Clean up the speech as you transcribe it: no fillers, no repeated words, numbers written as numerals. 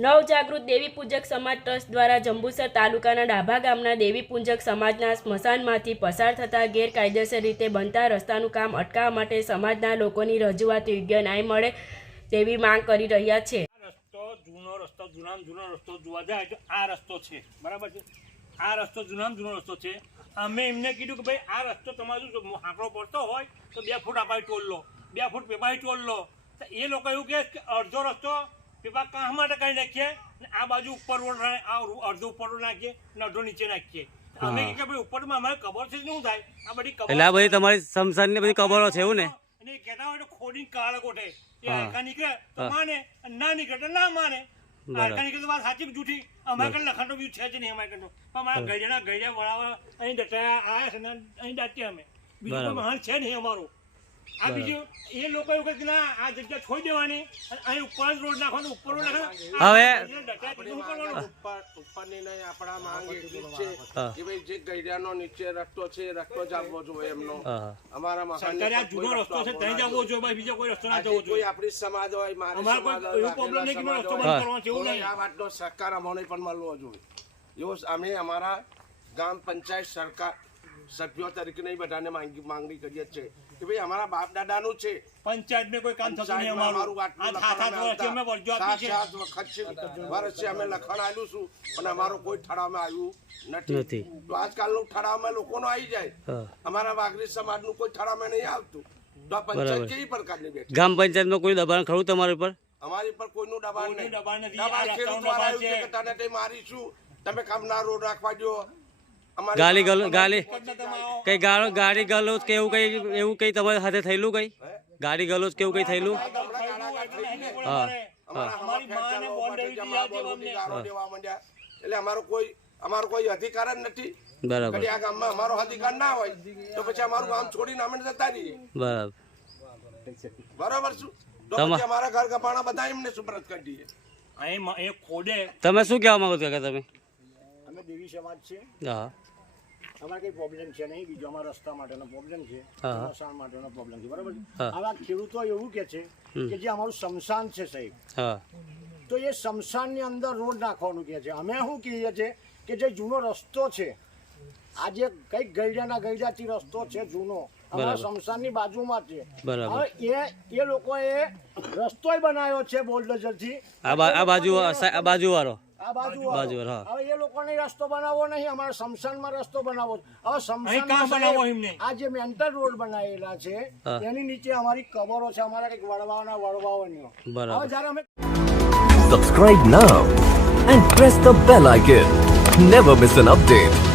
નવજાગૃત દેવી પૂજક સમાજ ટ્રસ્ટ દ્વારા જંબુસર તાલુકાના ડાભા ગામના દેવી પૂજક સમાજના સ્મશાનમાંથી પસાર થતા ગેરકાયદેસર રીતે બનતા રસ્તાનું કામ અટકાવવા માટે સમાજના લોકોની રજૂઆત યોગ્ય ન્યાય મળે તેવી માંગ કરી રહ્યા છે. જૂનો રસ્તો જોવા જાય તો આ રસ્તો છે, બરાબર છે. આ રસ્તો જૂનો રસ્તો છે. અમે એમને કીધું કે ભાઈ આ રસ્તો તમારો આંકડો પડતો હોય તો 2 ફૂટ અપાઈ ટોલ લો, 2 ફૂટ પેપાઈ ટોલ લો. તો એ લોકો એવું કહે કે અડધો રસ્તો પેપા કાં માટે કાંઈ નાખીએ ને આ બાજુ ઉપર રોડ અડધો ઉપર રોડ નાખીએ ને અડધો નીચે નાખીએ. અમે કે ભાઈ ઉપરમાં અમારે કબર છે શું થાય આ બધી કબર એટલે આ બધી તમારી સમસાન ની બધી કબરો છે એવું ને. અને કહેતા હોય તો ખોડીને કાળા કોઠે એ હલકા નીકળે તો માને, ના નીકળે તો ના માને. હલકા નીકળે તો વાત સાચી જૂઠી. અમારે કઈ લખણનો વ્યૂ છે જ નહીં. અમારે કઈ પણ અમારા ગઈડા વળાવા અહીં દટાયા આવ્યા છે ને અહીં દાટીએ અમે. બીજું કોઈ મહાન છે નહીં અમારું. આ બીજું એ લોકો એવું કે ના આ જગ્યા છોડી દેવાની અને અહીં ઉપર રોડ નાખવાનો, ઉપર રોડ નાખવાનો. ઉપરની નહીં આપણા માંગ એટલી જ છે કે ભાઈ જે ગઈડાનો નીચે રસ્તો છે એ રસ્તો જ આવવો જોઈએ એમનો. અમારા મહાન જૂનો રસ્તો છે ત્યાં જ આવવો જોઈએ, બીજો કોઈ રસ્તો ના જવો જોઈએ. આપણી સમાજ હોય, મારી આ વાતનો સરકાર અમને પણ મળવો જોઈએ. એવો અમે અમારા ગામ પંચાયત સરકાર સભ્યો તરીકે નહીં બધાને માંગણી કરીએ છીએ કે ભાઈ અમારા બાપ દાદાનું છે. પંચાયત ને કોઈ કામ થતું નહીં. અમારું વર્ષે અમે લખણ આવ્યું છું પણ અમારો કોઈ ઠરાવમાં આવ્યું નથી. તો આજકાલનું ઠરાવમાં લોકોનો આવી જાય, અમારા વાઘરી સમાજનું કોઈ ઠરાવમાં નહીં આવતું. તો આ પંચાયત કેવી પ્રકારની બેઠી? ગામ પંચાયતમાં કોઈ દબાણ ખરું તમારી પર? અમારી પર કોઈનું દબાણ નહીં. દબાણ ખેડૂત વાળા આવ્યું કે તને મારીશું, તમે કામ ના રોડ રાખવા દો. ગાલી કઈ ગાડી ગલોચ કે એવું કઈ તમારી સાથે થયેલું? કઈ ગાડી ગલોચ કે એવું કઈ થયેલું? એટલે અમારો કોઈ અધિકાર જ નથી. બરાબર. આ ગામમાં અમારો અધિકાર ના હોય તો પછી અમારું ગામ છોડીને અમે જતા રહીએ. બરાબર. બરાબર. શું તો પછી અમારા ઘર ગપાણા બધા એમને સુપ્રત કરી દઈએ. તમે શું કહેવા માંગો છો? તમે અમે દેવી સમાજ છે. હા. અમારે કઈ પ્રોબ્લેમ છે નહીં. બીજો અમારા રસ્તા માટેનો પ્રોબ્લેમ છે, સ્મશાન માટેનો પ્રોબ્લેમ છે, બરાબર છે. આવા ખેડૂતો એવું કે છે કે જે અમારું સ્મશાન છે સાહેબ, તો એ સ્મશાનની અંદર રોડ નાખવાનું કહે છે. અમે શું કહીએ છીએ કે જે જૂનો રસ્તો છે, આજે કઈક ગઈડાથી રસ્તો છે જૂનો, અમારા સ્મશાનની બાજુમાં છે. હવે એ લોકોએ રસ્તો બનાવ્યો છે બોલ્ડોઝરથી. આ બાજુ વાળો હવે એ લોકોને રસ્તો બનાવવો નહીં, અમારા સ્મશાનમાં રસ્તો બનાવવો. હવે સ્મશાન આ જે મેન્ટલ રોડ બનાવેલા છે એની નીચે અમારી કબરો છે, અમારા કઈક વડવાઓની. હવે જયારે અમે Subscribe now and press the bell icon. Never miss an update.